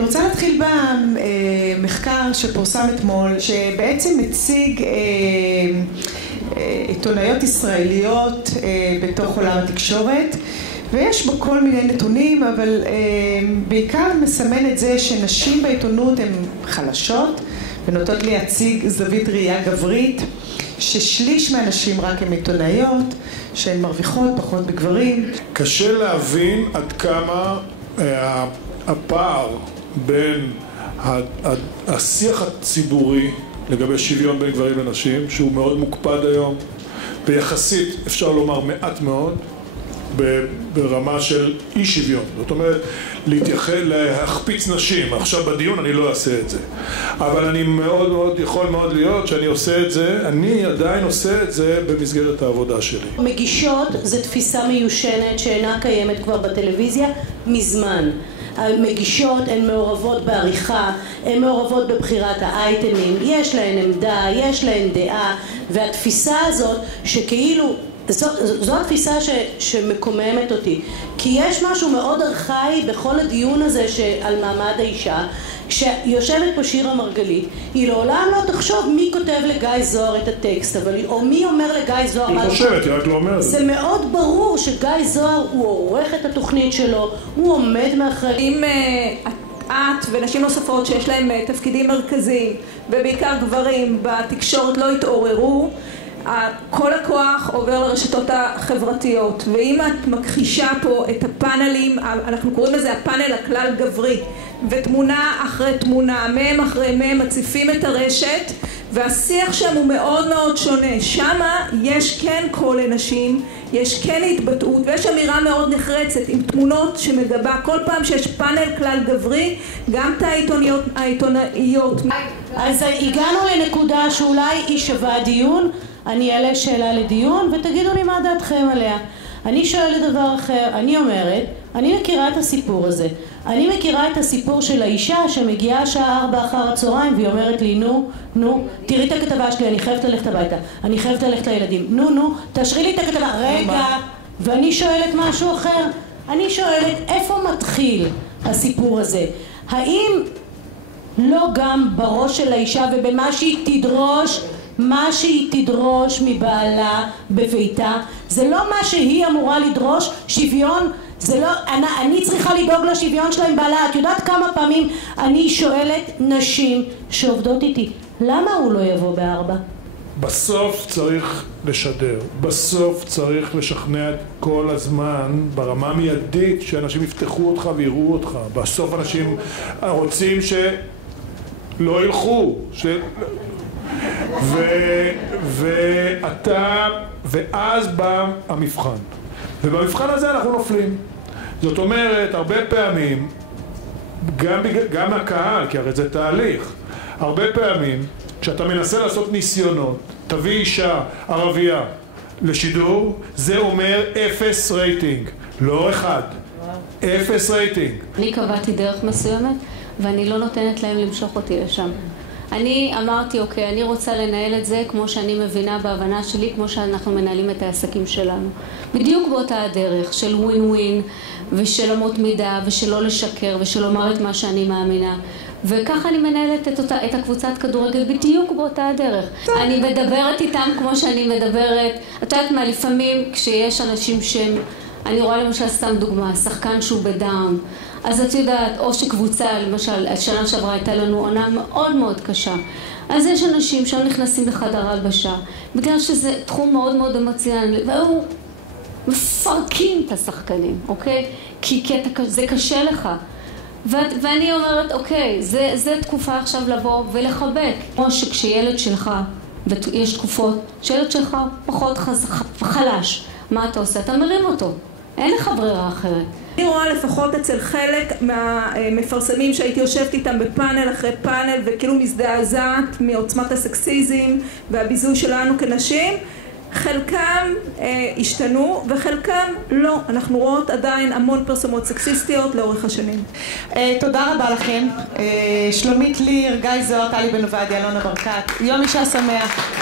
אני רוצה להתחיל במחקר שפורסם אתמול, שבעצם מציג עיתונאיות ישראליות בתוך עולם התקשורת, ויש בו כל מיני נתונים, אבל בעיקר מסמן את זה שנשים בעיתונות הן חלשות, ונוטות להציג זווית ראייה גברית, ששליש מהנשים רק הן עיתונאיות, שהן מרוויחות פחות בגברים. קשה להבין עד כמה הפער בין השיח הציבורי לגבי שוויון בין גברים לנשים, שהוא מאוד מוקפד היום, ויחסית אפשר לומר מעט מאוד, ברמה של אי שוויון. זאת אומרת, להחפיץ נשים. עכשיו בדיון אני לא אעשה את זה. אבל אני יכול מאוד להיות שאני עושה את זה, אני עדיין עושה את זה במסגרת העבודה שלי. מגישות זה תפיסה מיושנת שאינה קיימת כבר בטלוויזיה מזמן. המגישות הן מעורבות בעריכה, הן מעורבות בבחירת האייטמים, יש להן עמדה, יש להן דעה, והתפיסה הזאת שכאילו זו התפיסה שמקוממת אותי, כי יש משהו מאוד ארכאי בכל הדיון הזה על מעמד האישה. כשיושבת פה שירה מרגלית, היא לעולם לא תחשוב מי כותב לגיא זוהר את הטקסט, או מי אומר לגיא זוהר. היא חושבת, היא רק לא אומרת. זה מאוד ברור שגיא זוהר הוא עורך את התוכנית שלו, הוא עומד מאחורי. אם את ונשים נוספות שיש להם תפקידים מרכזיים, ובעיקר גברים בתקשורת לא התעוררו, כל הכוח עובר לרשתות החברתיות. ואם את מכחישה פה את הפאנלים, אנחנו קוראים לזה הפאנל הכלל גברי, ותמונה אחרי תמונה, מהם אחרי מהם מציפים את הרשת, והשיח שם הוא מאוד מאוד שונה. שמה יש כן קול לנשים, יש כן התבטאות, ויש אמירה מאוד נחרצת עם תמונות שמגבה כל פעם שיש פאנל כלל גברי, גם את העיתונאיות. אז הגענו לנקודה שאולי היא שווה דיון. אני אעלה שאלה לדיון ותגידו לי מה דעתכם עליה. אני שואלת דבר אחר. אני אומרת, אני מכירה את הסיפור הזה. אני מכירה את הסיפור של האישה שמגיעה שעה 4 אחר הצהריים והיא אומרת לי, נו, תראי את הכתבה שלי, אני חייבת ללכת הביתה, אני חייבת ללכת לילדים, נו, תשאירי לי את הכתבה, רגע. ואני שואלת משהו אחר. אני שואלת, איפה מתחיל הסיפור הזה? האם לא גם בראש של האישה ובמה שהיא תדרוש, מה שהיא תדרוש מבעלה בביתה, זה לא מה שהיא אמורה לדרוש, שוויון, זה לא, אני צריכה לדאוג לשוויון שלה עם בעלה. את יודעת כמה פעמים אני שואלת נשים שעובדות איתי, למה הוא לא יבוא ב4? בסוף צריך לשדר, בסוף צריך לשכנע כל הזמן ברמה מיידית שאנשים יפתחו אותך ויראו אותך. בסוף אנשים רוצים שלא ילכו, ואז בא המבחן, ובמבחן הזה אנחנו נופלים. זאת אומרת, הרבה פעמים גם הקהל, כי הרי זה תהליך, הרבה פעמים כשאתה מנסה לעשות ניסיונות, תביא אישה ערבייה לשידור, זה אומר 0 רייטינג, לא 1, 0 רייטינג. אני קבעתי דרך מסוימת ואני לא נותנת להם למשוך אותי לשם. אני אמרתי, אוקיי, אני רוצה לנהל את זה כמו שאני מבינה בהבנה שלי, כמו שאנחנו מנהלים את העסקים שלנו. בדיוק באותה הדרך של ווין ווין, ושל אמות מידה, ושל לא לשקר, ושל לומר את מה שאני מאמינה. וככה אני מנהלת את הקבוצת כדורגל בדיוק באותה הדרך. אני מדברת איתם כמו שאני מדברת. את יודעת מה, לפעמים כשיש אנשים שהם, אני רואה למשל סתם דוגמה, שחקן שהוא בדאון, אז את יודעת, או שקבוצה, למשל, השנה שעברה הייתה לנו עונה מאוד מאוד קשה. אז יש אנשים שהם נכנסים לחדר הלבשה, בגלל שזה תחום מאוד מאוד אמוציונלי, והוא מפרקים את השחקנים, אוקיי? כי זה קשה לך. ואני אומרת, אוקיי, זה תקופה עכשיו לבוא ולחבק. או שכשילד שלך, ויש תקופות, שילד שלך פחות חלש, מה אתה עושה? אתה מרים אותו. אין לך ברירה אחרת. אני רואה לפחות אצל חלק מהמפרסמים שהייתי יושבת איתם בפאנל אחרי פאנל וכאילו מזדעזעת מעוצמת הסקסיזם והביזוי שלנו כנשים, חלקם השתנו וחלקם לא. אנחנו רואות עדיין המון פרסומות סקסיסטיות לאורך השנים. תודה רבה לכם. שלומית ליר, גיא זוהר, טלי בן עובדיה, אלונה ברקת. יום אישה שמח.